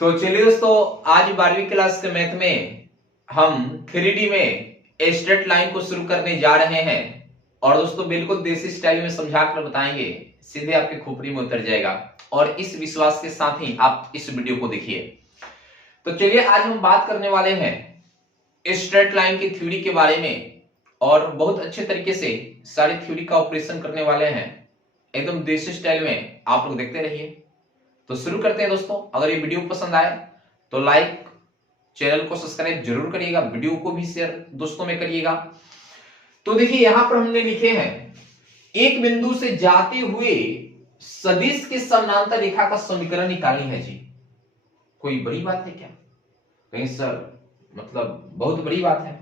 तो चलिए दोस्तों, आज 12वीं क्लास के मैथ में हम 3D में स्ट्रेट लाइन को शुरू करने जा रहे हैं। और दोस्तों बिल्कुल देसी स्टाइल में समझा कर बताएंगे, सीधे आपके खोपड़ी में उतर जाएगा। और इस विश्वास के साथ ही आप इस वीडियो को देखिए। तो चलिए, आज हम बात करने वाले हैं स्ट्रेट लाइन की थ्योरी के बारे में, और बहुत अच्छे तरीके से सारी थ्योरी का ऑपरेशन करने वाले हैं। एकदम देसी स्टाइल में आप लोग देखते रहिए। तो शुरू करते हैं दोस्तों। अगर ये वीडियो पसंद आए तो लाइक, चैनल को सब्सक्राइब जरूर करिएगा, वीडियो को भी शेयर दोस्तों में करिएगा। तो देखिए, यहां पर हमने लिखे हैं, एक बिंदु से जाते हुए सदिश के समानांतर रेखा का समीकरण निकालनी है जी। कोई बड़ी बात है क्या? कहीं सर मतलब बहुत बड़ी बात है।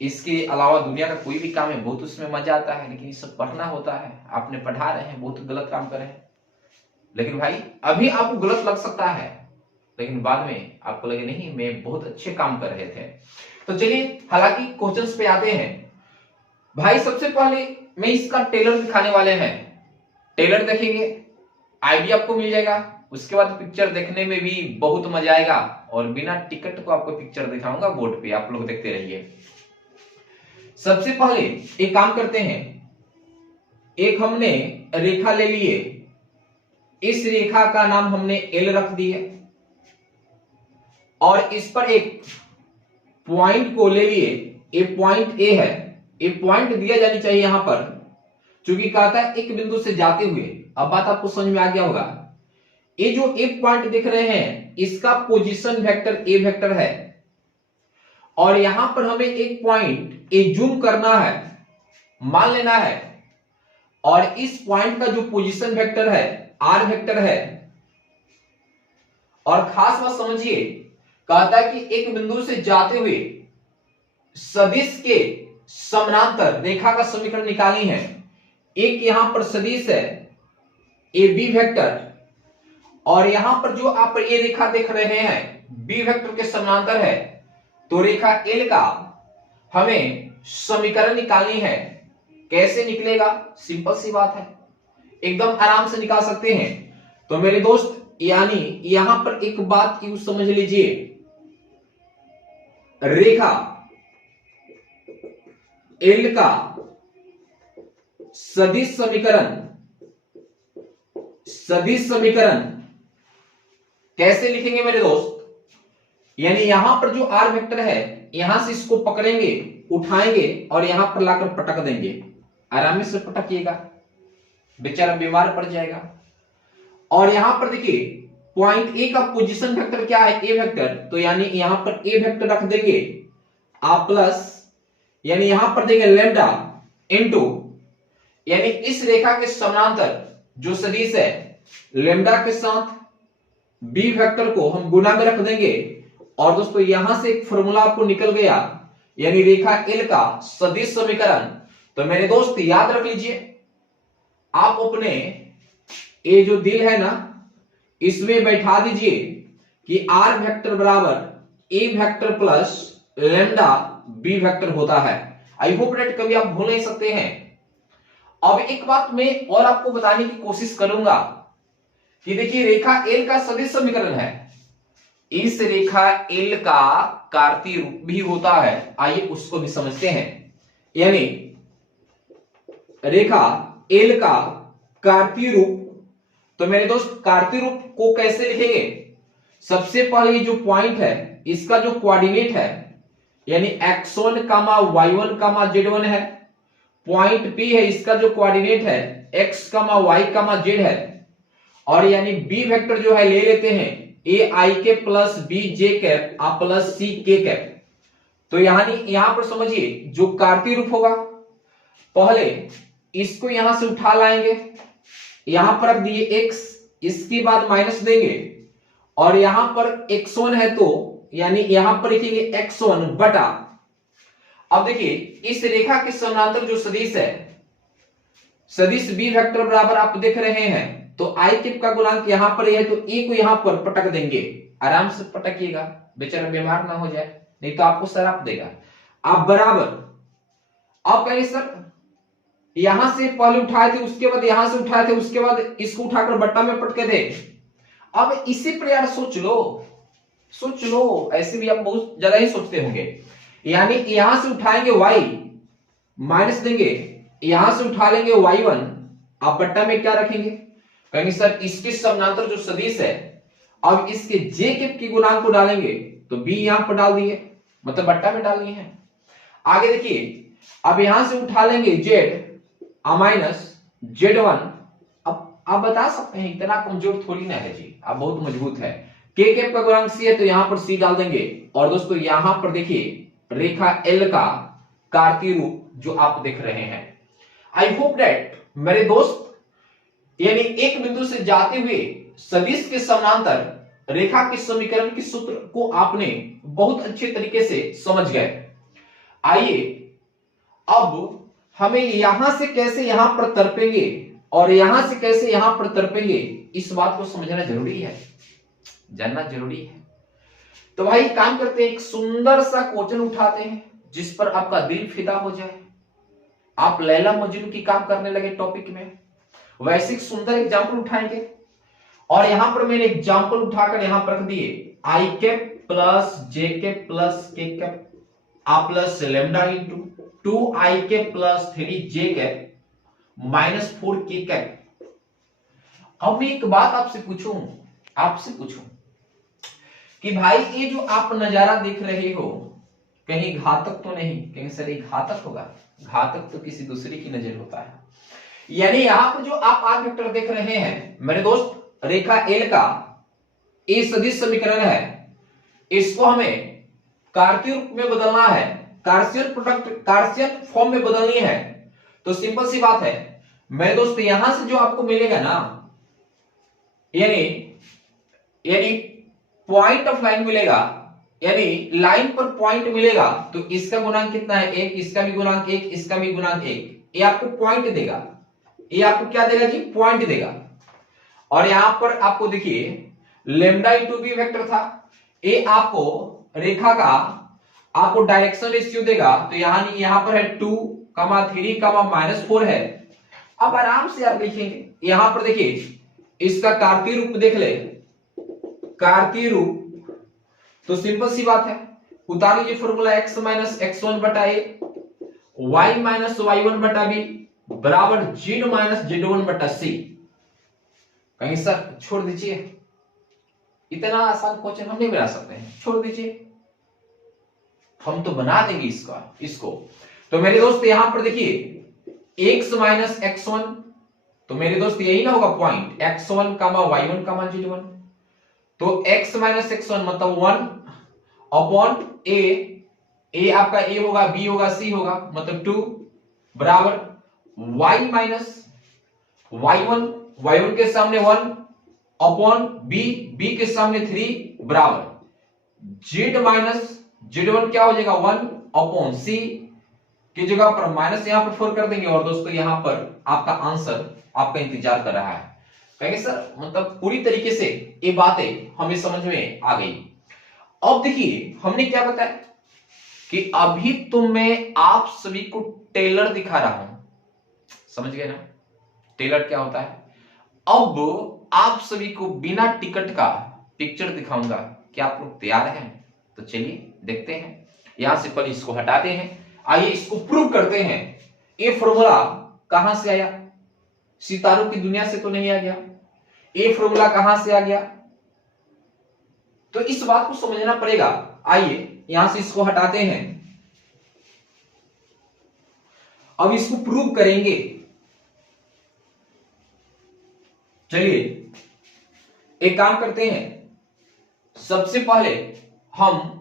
इसके अलावा दुनिया का कोई भी काम है, बहुत उसमें मजा आता है, लेकिन ये सब पढ़ना होता है। आपने पढ़ा रहे हैं, बहुत गलत काम कर रहे हैं। लेकिन भाई अभी आपको गलत लग सकता है, लेकिन बाद में आपको लगे नहीं, मैं बहुत अच्छे काम कर रहे थे। तो चलिए, हालांकि क्वेश्चंस पे आते हैं। भाई सबसे पहले मैं इसका टेलर दिखाने वाले हैं। टेलर देखेंगे, आईडिया आपको मिल जाएगा। उसके बाद पिक्चर देखने में भी बहुत मजा आएगा, और बिना टिकट को आपको पिक्चर दिखाऊंगा बोर्ड पे, आप लोग देखते रहिए। सबसे पहले एक काम करते हैं, एक हमने रेखा ले लिए। इस रेखा का नाम हमने एल रख दिया, और इस पर एक पॉइंट को ले लिए। ये पॉइंट ए है, ये पॉइंट दिया जानी चाहिए यहां पर, क्योंकि कहा था एक बिंदु से जाते हुए। अब बात आपको समझ में आ गया होगा। ये जो एक पॉइंट दिख रहे हैं, इसका पोजीशन वेक्टर ए वेक्टर है, और यहां पर हमें एक पॉइंट ए जूम करना है, मान लेना है। और इस पॉइंट का जो पोजीशन वेक्टर है आर वेक्टर है। और खास बात समझिए, कहता है कि एक बिंदु से जाते हुए सदिश के समानांतर रेखा का समीकरण निकालनी है। एक यहां पर सदिश है ए बी वेक्टर, और यहां पर जो आप ये रेखा देख रहे हैं बी वेक्टर के समानांतर है। तो रेखा एल का हमें समीकरण निकालनी है। कैसे निकलेगा? सिंपल सी बात है, एकदम आराम से निकाल सकते हैं। तो मेरे दोस्त, यानी यहां पर एक बात यूं समझ लीजिए, रेखा एल का सदिश समीकरण कैसे लिखेंगे मेरे दोस्त? यानी यहां पर जो आर वेक्टर है, यहां से इसको पकड़ेंगे, उठाएंगे, और यहां पर लाकर पटक देंगे। आराम से पटकिएगा, बेचारा बीमार पड़ जाएगा। और यहां पर देखिए, पॉइंट ए का पोजीशन वेक्टर क्या है? ए वेक्टर। तो यानी यहां पर ए वेक्टर रख देंगे, आ प्लस, यानी यहां पर देंगे लैम्डा इनटू, यानी इस रेखा के समानांतर जो सदिश है लैम्डा के साथ बी वेक्टर को हम गुना में रख देंगे। और दोस्तों यहां से एक फॉर्मूला आपको निकल गया, यानी रेखा एल का सदिश समीकरण। तो मेरे दोस्त याद रख लीजिए, आप अपने ये जो दिल है ना, इसमें बैठा दीजिए कि आर वेक्टर बराबर a vector plus lambda b vector होता है। आई होप डेट कभी आप भूल नहीं सकते हैं। अब एक बात मैं और आपको बताने की कोशिश करूंगा कि देखिए, रेखा एल का सदिश समीकरण है। इस रेखा एल का कार्तीय रूप भी होता है, आइए उसको भी समझते हैं। यानी रेखा एल का कार्तीय रूप, तो मेरे दोस्त कार्तीय रूप को कैसे लिखेंगे? सबसे पहले जो पॉइंट है, इसका जो कोऑर्डिनेट है, यानी x1, y1, z1 है। पॉइंट P है, इसका जो कोऑर्डिनेट है x, y, z है। और यानी b वेक्टर जो है ले लेते हैं a i के प्लस b j कैप आ प्लस c k कैप। तो यहां पर समझिए, जो कार्तीय रूप होगा, पहले इसको यहां से उठा लाएंगे, यहां पर रख दिए x, इसके बाद माइनस देंगे, और यहां पर x1 है, तो यानी यहां पर लिखेंगे x1 बटा। अब देखिए, इस रेखा के समानांतर जो सदिश है, सदिश बी वेक्टर बराबर आप देख रहे हैं, तो आई किप का गुणांक यहां पर है, तो ए को यहां पर पटक देंगे। आराम से पटकिएगा, बेचारा बीमार ना हो जाए, नहीं तो आपको शराप देगा। आप बराबर, आप कहेंगे सर यहां से पहले उठाए थे, उसके बाद यहां से उठाए थे, उसके बाद इसको उठाकर बट्टा में पटके थे। अब इसी पर यार सोच लो, ऐसे भी आप बहुत ज्यादा ही सोचते होंगे। यानी यहां से उठाएंगे y माइनस देंगे, यहां से उठा लेंगे y1, आप बट्टा में क्या रखेंगे, कहेंगे सर इसके समानांतर जो सदिश है, अब इसके j के गुणांक को डालेंगे, तो b यहां पर डाल दिए, मतलब बट्टा में डाल दिए हैं। आगे देखिए, अब यहां से उठा लेंगे z माइनस z1। अब आप बता सकते हैं इतना कमजोर थोड़ी ना है जी, आप बहुत मजबूत है। k कैप का गुणांक c है, तो यहां पर c डाल देंगे। और दोस्तों यहां पर देखिए रेखा L का कार्तीय रूप जो आप देख रहे हैं। आई होप दैट मेरे दोस्त, यानी एक बिंदु से जाते हुए सदिश के समानांतर रेखा के समीकरण के सूत्र को आपने बहुत अच्छे तरीके से समझ गए। आइए अब हमें यहां से कैसे यहां पर तरपेंगे और यहां से कैसे यहां पर तरपेंगे, इस बात को समझना जरूरी है, जानना जरूरी है। तो भाई काम करते हैं, एक सुंदर सा क्वेश्चन उठाते हैं जिस पर आपका दिल फिदा हो जाए, आप लैला मजनू की काम करने लगे टॉपिक में। वैसे एक सुंदर एग्जाम्पल उठाएंगे और यहां पर मैंने एग्जाम्पल उठाकर यहां पर रख दिए, i cap plus j cap plus k cap आ plus lambda into 2i cap plus 3j cap minus 4k cap. अब मैं एक बात आपसे पूछूं कि भाई ये जो आप नजारा देख रहे हो कहीं घातक तो नहीं, कहीं सर ये घातक होगा? घातक तो किसी दूसरे की नजर होता है। यानी यहां पर जो आप आर वेक्टर देख रहे हैं मेरे दोस्त, रेखा एल का ये सदिश समीकरण है, इसको हमें कार्तीय रूप में बदलना है, कार्सियन फॉर्म में बदलनी है। तो सिंपल सी बात है मेरे दोस्त, यहां से जो आपको मिलेगा ना, यानी पॉइंट ऑफ लाइन मिलेगा, यानी लाइन पर पॉइंट मिलेगा, तो इसका गुणांक कितना है? 1, इसका भी गुणांक 1, इसका भी गुणांक 1। ये आपको पॉइंट देगा, ये आपको क्या देगा जी? पॉइंट देगा। और यहां पर आपको देखिए लेमडा इंटू बी वेक्टर था, ये आपको रेखा का आपको डायरेक्शन रेशियो देगा। तो यहां पर है 2, 3, -4 है। अब आराम से आप लिखेंगे, यहां पर देखिए इसका कार्तीय रूप देख ले, कार्तीय रूप, तो सिंपल सी बात है, उतार लीजिए फॉर्मूला x माइनस x1 बटा a, y माइनस y1 बटा b बराबर z माइनस z1 बटा c। कहीं सर छोड़ दीजिए, इतना आसान क्वेश्चन हम नहीं बना सकते हैं, छोड़ दीजिए, हम तो बना देंगे इसको। तो मेरे दोस्त यहां पर देखिए x माइनस x1, तो मेरे दोस्त यही ना होगा पॉइंट x1 y1 z1, तो x माइनस x1 मतलब 1 अपॉन a आपका a होगा, b होगा, c होगा, मतलब 2 बराबर y माइनस y1 के सामने 1 अपॉन b के सामने 3 बराबर z माइनस z1 क्या हो जाएगा? 1 अपॉन c की जगह पर माइनस यहां पर 4 कर देंगे। और दोस्तों यहां पर आपका आंसर आपका इंतजार कर रहा है। कहेंगे सर मतलब पूरी तरीके से ये बातें हमें समझ में आ गई। अब देखिए हमने क्या बताया कि अभी तो मैं आप सभी को टेलर दिखा रहा हूं, समझ गए ना? टेलर क्या होता है? अब आप सभी को बिना टिकट का पिक्चर दिखाऊंगा। क्या आप लोग तैयार हैं? तो चलिए देखते हैं। यहां से पहले इसको हटाते हैं, आइए इसको प्रूव करते हैं। ये फॉर्मूला कहां से आया? सितारों की दुनिया से तो नहीं आ गया। ये फॉर्मूला कहां से आ गया? तो इस बात को समझना पड़ेगा। आइए यहां से इसको हटाते हैं, अब इसको प्रूव करेंगे। चलिए एक काम करते हैं, सबसे पहले हम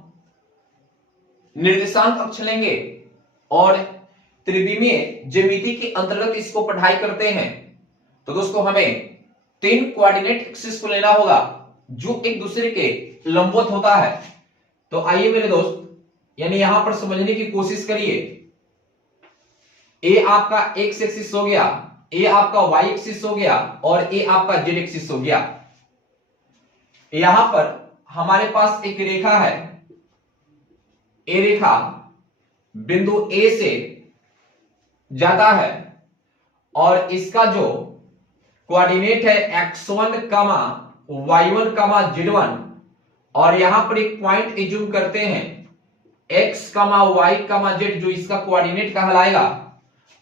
निर्देशांक अक्ष लेंगे और त्रिविमीय ज्यामिति के अंतर्गत इसको पढ़ाई करते हैं। तो दोस्तों हमें 3 कोऑर्डिनेट एक्सिस को लेना होगा जो एक दूसरे के लंबवत होता है। तो आइए मेरे दोस्त, यानी यहां पर समझने की कोशिश करिए। ए आपका एक्स एक्सिस हो गया, ए आपका वाई एक्सिस हो गया और ए आपका जेड एक्सिस हो गया। यहां पर हमारे पास एक रेखा है, ए रेखा बिंदु ए से जाता है और इसका जो कोऑर्डिनेट है x1, y1 कमा z1 और यहां पर एक पॉइंट एज्यूम करते हैं x कमा y कमा z जो इसका कोऑर्डिनेट कहलाएगा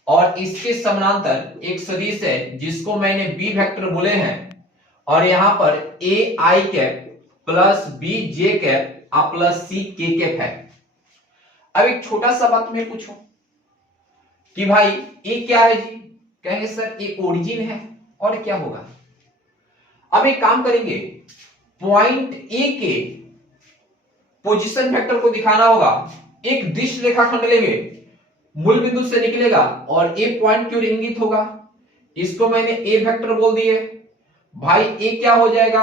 और इसके समानांतर एक सदिश है जिसको मैंने b वेक्टर बोले हैं और यहां पर a I cap plus b j cap plus c k cap है। अब एक छोटा सा बात मैं पूछूं कि भाई ये क्या है जी, कहेंगे सर ये ओरिजिन है और क्या होगा। अब एक काम करेंगे, पॉइंट ए के पोजीशन वेक्टर को दिखाना होगा, एक दिश रेखाखंड लेंगे, मूल बिंदु से निकलेगा और ए पॉइंट की ओर इंगित होगा, इसको मैंने ए वेक्टर बोल दिए। भाई ए क्या हो जाएगा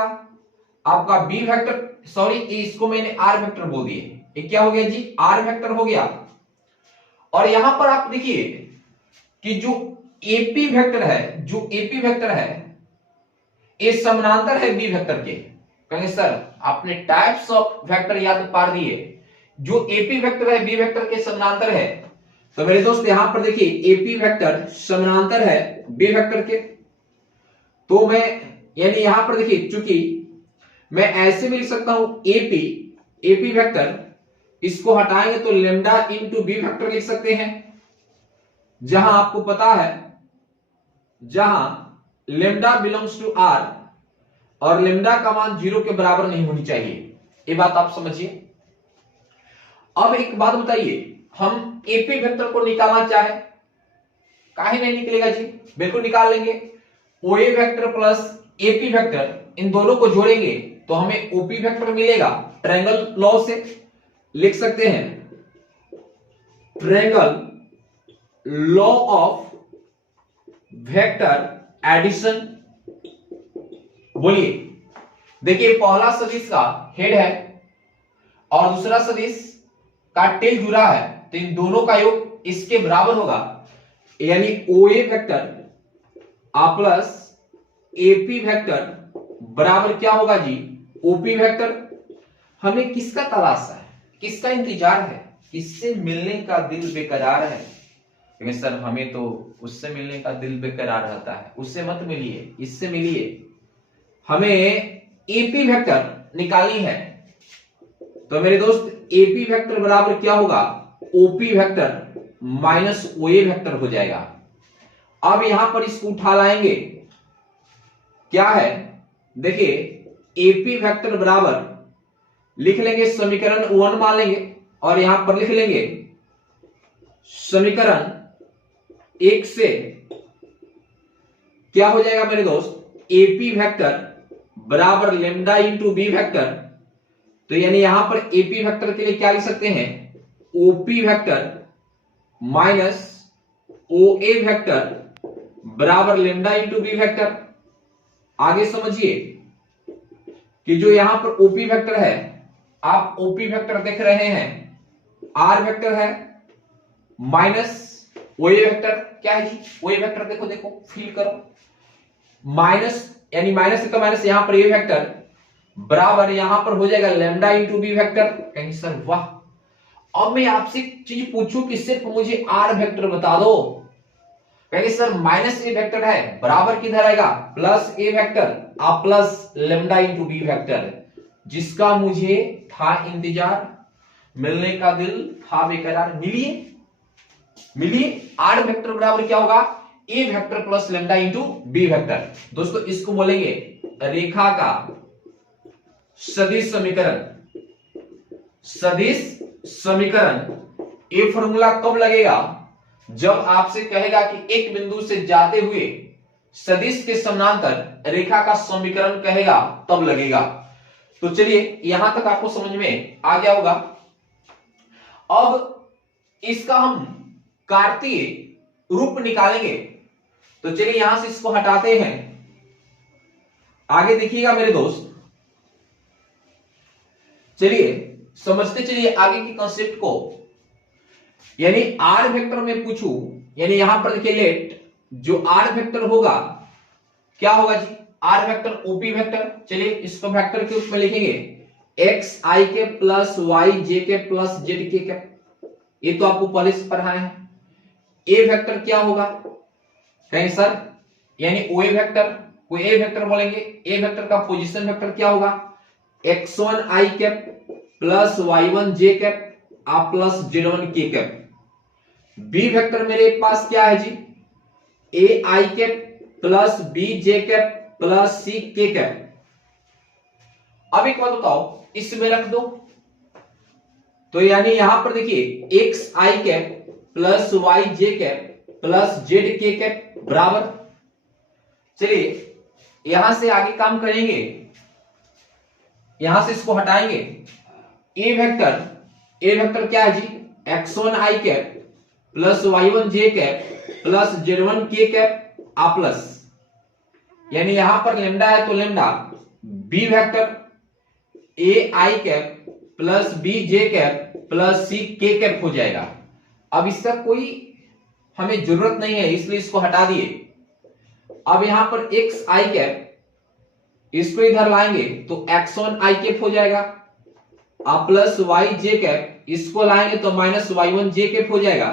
आपका बी वेक्टर, सॉरी इसको मैंने आर वेक्टर बोल दिए, ये क्या हो गया जी आर वेक्टर हो गया। और यहां पर आप देखिए कि जो एपी वेक्टर है, जो एपी वेक्टर है ये समानांतर है बी वेक्टर के। कहेंगे सर आपने टाइप्स ऑफ वेक्टर याद पार दिए, जो एपी वेक्टर है बी वेक्टर के समानांतर है। तो मेरे दोस्त यहां पर देखिए एपी वेक्टर समानांतर है बी वेक्टर के, तो मैं यानी यहां पर देखिए चूंकि मैं ऐसे भी लिख सकता हूं एपी वेक्टर, इसको हटाएंगे तो लेमडा इंटू बी वेक्टर लिख सकते हैं, जहां आपको पता है जहां लेमडा बिलोंग्स टू आर और लेमडा का मान 0 के बराबर नहीं होनी चाहिए, ये बात आप समझिए। अब एक बात बताइए, हम एपी वेक्टर को निकालना चाहे, काहे नहीं निकलेगा जी, बिल्कुल निकाल लेंगे। OA vector plus AP vector इन दोनों को जोड़ेंगे तो हमें ओपी वेक्टर मिलेगा। ट्रायंगल लॉ से लिख सकते हैं, triangle law of vector addition. बोलिए, देखिए पहला सदिश का हेड है और दूसरा सदिश का टेल जुड़ा है, तो इन दोनों का योग इसके बराबर होगा, यानी ओए वेक्टर प्लस एपी वेक्टर बराबर क्या होगा जी ओपी वेक्टर। हमें किसका तलाश है, किसका इंतजार है, किससे मिलने का दिल बेकरार है। सर हमें तो उससे मिलने का दिल बेकरार रहता है, उससे मत मिलिए, इससे मिलिए। हमें एपी वेक्टर निकालनी है, तो मेरे दोस्त एपी वेक्टर बराबर क्या होगा OP vector minus OA vector हो जाएगा। अब यहां पर इसको उठा लाएंगे, क्या है देखिए एपी वेक्टर बराबर लिख लेंगे समीकरण 1 मान लेंगे और यहां पर लिख लेंगे समीकरण 1 से क्या हो जाएगा मेरे दोस्त एपी वेक्टर बराबर लेमडा इंटू बी वेक्टर। तो यानी यहां पर एपी वेक्टर के लिए क्या लिख सकते हैं OP vector minus OA vector बराबर लेमडा इंटू बी वेक्टर। आगे समझिए कि जो यहां पर ओपी वेक्टर है, आप ओपी वेक्टर देख रहे हैं आर वेक्टर है माइनस ओए वेक्टर क्या है जी ओए वेक्टर, देखो देखो फील करो, माइनस यानी माइनस है तो माइनस यहां पर ए वेक्टर बराबर यहां पर हो जाएगा लेमडा इंटू बी वेक्टर। कहेंगे सर वाह, अब मैं आपसे एक चीज पूछूं कि सिर्फ मुझे आर वेक्टर बता दो। कहेंगे सर माइनस ए वेक्टर है बराबर किधर आएगा plus a vector plus lambda into b vector, जिसका मुझे था इंतजार, मिलने का दिल था बेकरार। मिलिए मिलिए, आर वेक्टर बराबर क्या होगा a vector plus lambda into b vector. दोस्तों इसको बोलेंगे रेखा का सदिश समीकरण। सदिश समीकरण ये फॉर्मूला कब लगेगा, जब आपसे कहेगा कि एक बिंदु से जाते हुए सदिश के समानांतर रेखा का समीकरण कहेगा तब लगेगा। तो चलिए यहां तक आपको समझ में आ गया होगा। अब इसका हम कार्तीय रूप निकालेंगे, तो चलिए यहां से इसको हटाते हैं। आगे देखिएगा मेरे दोस्त, चलिए समझते चलिए आगे की कॉन्सेप्ट को। यानी आर वेक्टर में पूछूं, यानी यहां पर देखिए लेट जो आर वेक्टर होगा क्या होगा जी आर वेक्टर ओपी वेक्टर। चलिए इसको वेक्टर के रूप में लिखेंगे एक्स आई के प्लस वाई जे के प्लस जेड के, ये तो आपको पहले से पढ़ाए हैं। ए वेक्टर क्या होगा कहें सर, यानी ओए वेक्टर कोई ए वेक्टर बोलेंगे, ए वेक्टर का पोजीशन वेक्टर क्या होगा, x1 i cap plus y1 j cap आ plus z1 k cap. B vector मेरे पास क्या है जी, a i cap plus b j cap plus c k cap. अब एक बात बताओ, इसमें रख दो, तो यानी यहां पर देखिए एक्स आई कैप प्लस वाई जे कैप प्लस जेड के कैप बराबर। चलिए यहां से आगे काम करेंगे, यहां से इसको हटाएंगे। ए वेक्टर क्या है जी, x1 i cap plus y1 j cap plus z1 k cap आ प्लस, यानी यहां पर लेमडा है तो lambda. B vector a i cap plus b j cap plus c k cap हो जाएगा। अब इसका कोई हमें जरूरत नहीं है, इसलिए इसको हटा दिए। अब यहां पर एक्स आई कैप, इसको इधर लाएंगे तो x1 i कैप हो जाएगा, आ प्लस वाई जे कैप, इसको लाएंगे तो माइनस y1 जे कैप हो जाएगा,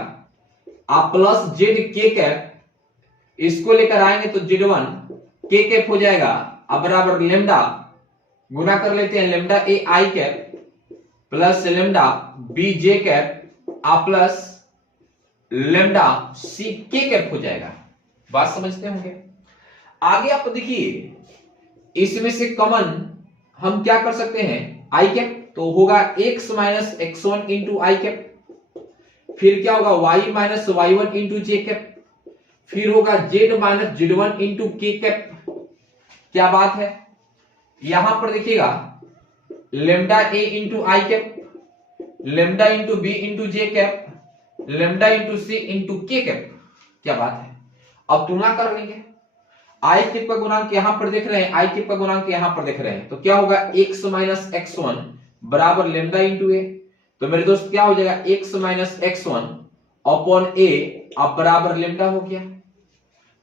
आ प्लस जेड के कैप, इसको लेकर आएंगे तो z1 के कैप हो जाएगा, अब बराबर लेमडा, गुना कर लेते हैं, lambda a i cap plus lambda b j cap आ plus lambda c k cap हो जाएगा। बात समझते होंगे। आगे आप देखिए, इसमें से कॉमन हम क्या कर सकते हैं, आई कैप, तो होगा x minus x1 into I cap, फिर क्या होगा y minus y1 into J cap, फिर होगा z minus z1 into K cap. क्या बात है, यहां पर देखिएगा lambda a into I cap, lambda into B into J cap, lambda into C into K cap. क्या बात है, अब तुलना कर लेंगे। आई कैप का गुणांक यहां पर देख रहे हैं, आई कैप का गुणांक यहां पर देख रहे हैं, तो क्या होगा x माइनस x1 बराबर लेमडा इंटू ए। तो मेरे दोस्त क्या हो जाएगा, x माइनस x1 अपॉन ए अब बराबर लेमडा हो गया।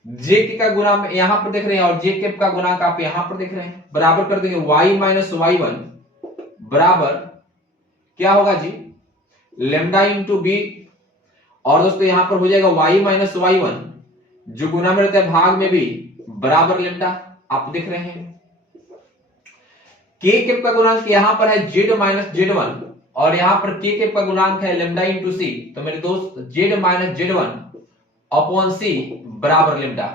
जे के का गुणांक यहां पर देख रहे हैं और जे कैप का गुणांक आप यहां पर देख रहे हैं, बराबर कर देंगे y माइनस y1 बराबर क्या होगा जी, लेमडा इंटू बी, और दोस्तों यहां पर हो जाएगा y माइनस y1 जो गुना में रहता है भाग में भी बराबर लेमडा, आप देख रहे हैं। के कैप का गुणांक यहां पर है z माइनस z1 और यहां पर के कैप का गुणांक है लेमडा इंटू सी, तो मेरे दोस्त z माइनस z1 अपॉन सी बराबर लेमडा।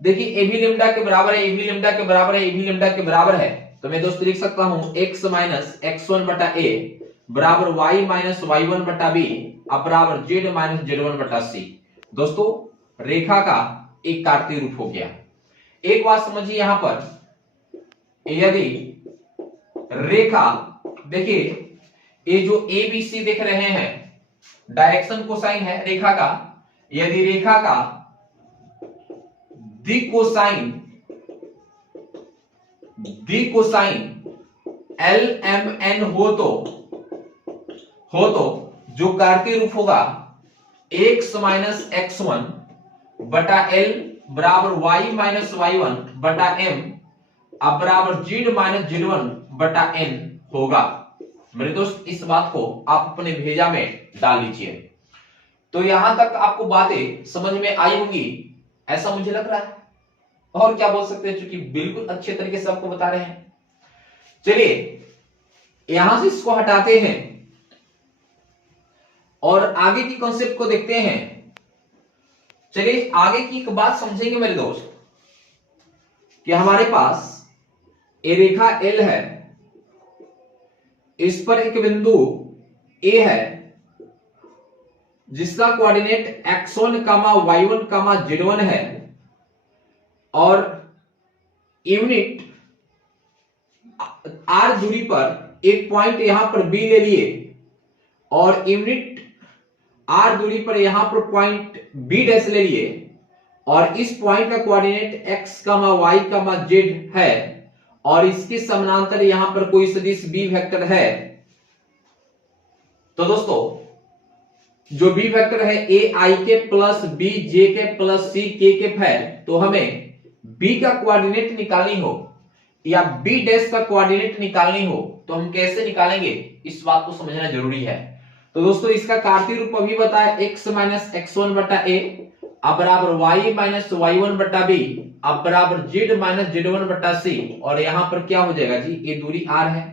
देखिए ए भी लेमडा के बराबर है, ए भी लेमडा के बराबर है, ए भी लेमडा के बराबर है, तो मैं दोस्त लिख सकता हूं x माइनस x1 बटा a बराबर y माइनस y1 बटा b अब बराबर z माइनस z1 बटा c। दोस्तों रेखा का एक कार्तीय रूप हो गया। एक बात समझिए, यहां पर यदि रेखा, देखिए ये जो ए बी सी देख रहे हैं डायरेक्शन कोसाइन है रेखा का, यदि रेखा का कोसाइन एल एम एन हो तो जो कार्तीय रूप होगा x माइनस x1 बटा l बराबर y माइनस y1 बटा m अब बराबर z माइनस z1 बटा n होगा। मेरे दोस्त इस बात को आप अपने भेजा में डाल लीजिए। तो यहां तक आपको बातें समझ में आई होंगी ऐसा मुझे लग रहा है, और क्या बोल सकते हैं, क्योंकि बिल्कुल अच्छे तरीके से आपको बता रहे हैं। चलिए यहां से इसको हटाते हैं और आगे की कॉन्सेप्ट को देखते हैं। चलिए आगे की एक बात समझेंगे मेरे दोस्त, कि हमारे पास ये रेखा L है, इस पर एक बिंदु A है जिसका कोऑर्डिनेट x1, y1, z1 है, और यूनिट r दूरी पर एक पॉइंट यहां पर B ले लिए, और यूनिट r दूरी पर यहां पर पॉइंट B डैश ले लिए, और इस पॉइंट का कोऑर्डिनेट x, y, z है, और इसके समानांतर यहां पर कोई सदिश B वेक्टर है। तो दोस्तों जो B वेक्टर है a i के प्लस b j के प्लस c k के है, तो हमें B का कोऑर्डिनेट निकालनी हो या B डैश का कोऑर्डिनेट निकालनी हो तो हम कैसे निकालेंगे, इस बात को समझना जरूरी है। तो दोस्तों इसका कार्तीय रूप अभी बताया x माइनस x1 बटा a अब बराबर y माइनस y1 बट्टा बी, अब बराबर z माइनस z1 बट्टा सी, और यहां पर क्या हो जाएगा जी, ये दूरी r है,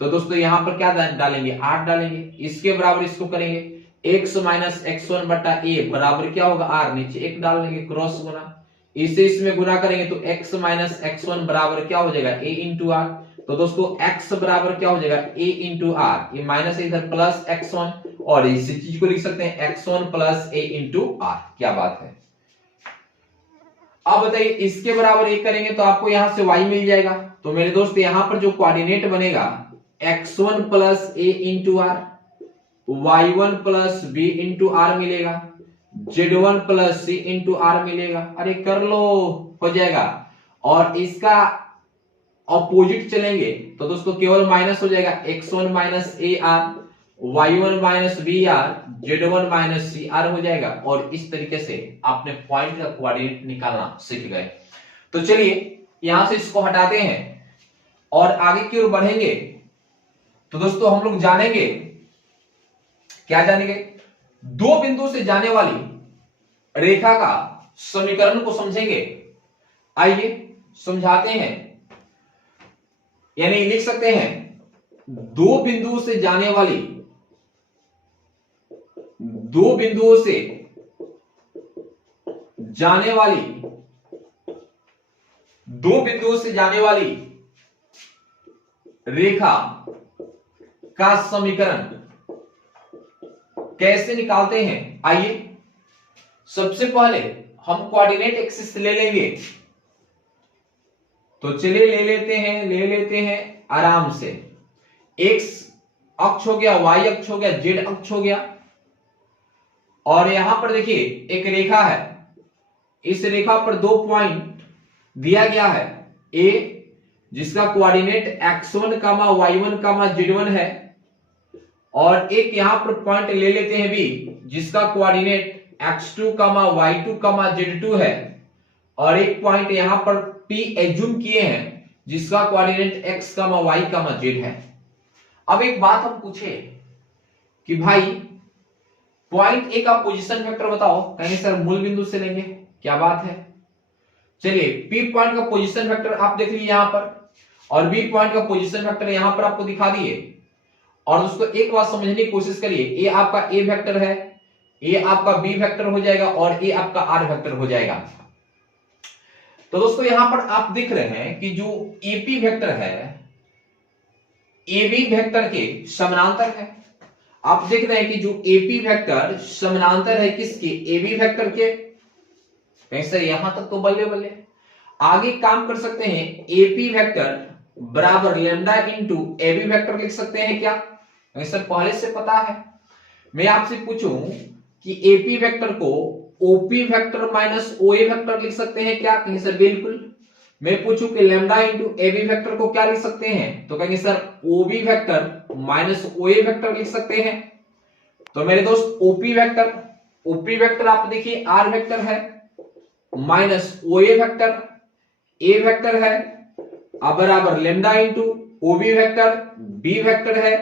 तो दोस्तों यहां पर क्या डालेंगे, 8 डालेंगे। इसके बराबर इसको करेंगे x माइनस x1 बट्टा a बराबर क्या होगा r, नीचे 1 डाल देंगे, क्रॉस गुना, इसे इसमें गुना करेंगे तो x माइनस x1 बराबर क्या हो जाएगा a इंटू आर। तो दोस्तों x बराबर क्या हो जाएगा a इंटू आर, ये माइनस इधर प्लस x1, और इसी चीज को लिख सकते हैं x1 plus a into are. क्या बात है। अब बताइए इसके बराबर एक करेंगे तो आपको यहां से y मिल जाएगा। तो मेरे दोस्त यहां पर जो कोऑर्डिनेट बनेगा x1 plus a into R, y1 plus b into R मिलेगा, z1 plus c into R मिलेगा। अरे कर लो, हो जाएगा। और इसका ऑपोजिट चलेंगे तो दोस्तों केवल माइनस हो जाएगा, x1 minus A R, y1 minus B R, z1 minus C R हो जाएगा। और इस तरीके से आपने पॉइंट का कोऑर्डिनेट निकालना सीख गए। तो चलिए यहां से इसको हटाते हैं और आगे की ओर बढ़ेंगे। तो दोस्तों हम लोग जानेंगे, क्या जानेंगे, दो बिंदु से जाने वाली रेखा का समीकरण को समझेंगे। आइए समझाते हैं, यानी लिख सकते हैं दो बिंदुओं से जाने वाली, दो बिंदुओं से जाने वाली, दो बिंदुओं से जाने वाली रेखा का समीकरण कैसे निकालते हैं। आइए सबसे पहले हम कोऑर्डिनेट एक्सिस ले लेंगे। तो चलिए ले लेते हैं आराम से। x अक्ष हो गया, y अक्ष हो गया, z अक्ष हो गया, और यहां पर देखिए एक रेखा है, इस रेखा पर दो पॉइंट दिया गया है, a जिसका कोऑर्डिनेट x1, y1, z1 है, और एक यहां पर पॉइंट ले लेते हैं b जिसका कोऑर्डिनेट x2, y2, z2 है, और एक पॉइंट यहां पर p एज्यूम किए हैं जिसका कोऑर्डिनेट x, y, z है। अब एक बात हम पूछे कि भाई पॉइंट ए का पोजीशन वेक्टर बताओ, कहेंगे सर मूल बिंदु से लेंगे। क्या बात है। चलिए p पॉइंट का पोजीशन वेक्टर आप देख लीजिए यहां पर, और b पॉइंट का पोजीशन वेक्टर यहां पर आपको दिखा दिए। और दोस्तों एक बात समझने की कोशिश करिए, ए आपका ए वेक्टर है, ए आपका बी वेक्टर हो जाएगा, और ए आपका आर वेक्टर हो जाएगा। तो दोस्तों यहां पर आप देख रहे हैं कि जो एपी वेक्टर है एबी वेक्टर के समानांतर है। आप देख रहे हैं कि जो एपी वेक्टर समानांतर है किसके, एबी वेक्टर के। कैसे, यहां तक तो बल्ले बल्ले। आगे काम कर सकते हैं, एपी वेक्टर बराबर लेमडा इंटू एबी वेक्टर लिख सकते हैं क्या, सर पहले से पता है। मैं आपसे पूछूं कि एपी वेक्टर को OP vector minus OA vector लिख सकते हैं क्या, कहेंगे सर बिल्कुल। मैं पूछूं कि लेमडा इंटू एबी वेक्टर को क्या लिख सकते हैं, तो कहेंगे सर ओबी वेक्टर माइनस ओए वेक्टर लिख सकते हैं। तो मेरे दोस्त ओपी वेक्टर आप देखिए आर वेक्टर है, minus OA vector a vector है, अब बराबर lambda into OB vector b vector है,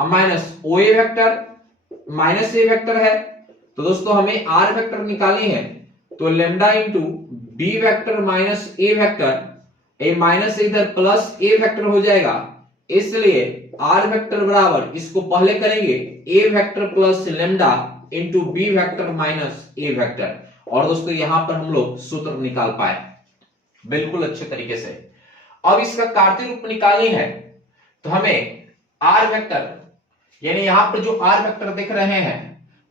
minus OA vector minus a vector है। तो दोस्तों हमें आर वेक्टर निकालनी है, तो lambda into b vector minus a vector, a minus इधर प्लस ए वेक्टर हो जाएगा, इसलिए आर वेक्टर बराबर इसको पहले करेंगे a vector plus lambda into b vector minus a vector. और दोस्तों यहां पर हम लोग सूत्र निकाल पाए बिल्कुल अच्छे तरीके से। अब इसका कार्तीय रूप निकालनी है, तो हमें आर वेक्टर, यानी यहां पर जो आर वेक्टर देख रहे हैं,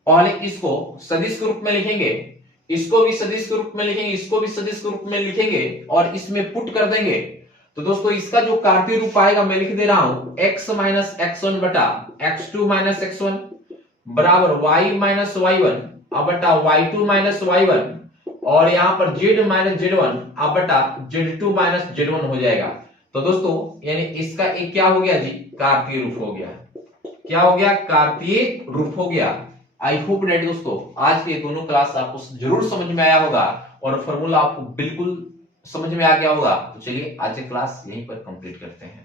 पहले इसको सदिश के रूप में लिखेंगे, इसको भी सदिश के रूप में लिखेंगे, इसको भी सदिश के रूप में लिखेंगे, और इसमें पुट कर देंगे। तो दोस्तों इसका जो कार्तीय रूप आएगा मैं लिख दे रहा हूं, x माइनस x1 बटा x2 माइनस x1 बराबर y माइनस y1 बटा y2 माइनस y1, और यहां पर z माइनस z1 बटा z2 माइनस z1 हो जाएगा। तो दोस्तों यानी इसका एक क्या हो गया जी, कार्तीय रूप हो गया। क्या हो गया, कार्तीय रूप हो गया। आई होप डेट दोस्तों आज के दोनों क्लास आपको जरूर समझ में आया होगा, और फॉर्मूला आपको बिल्कुल समझ में आ गया होगा। तो चलिए आज की क्लास यहीं पर कंप्लीट करते हैं।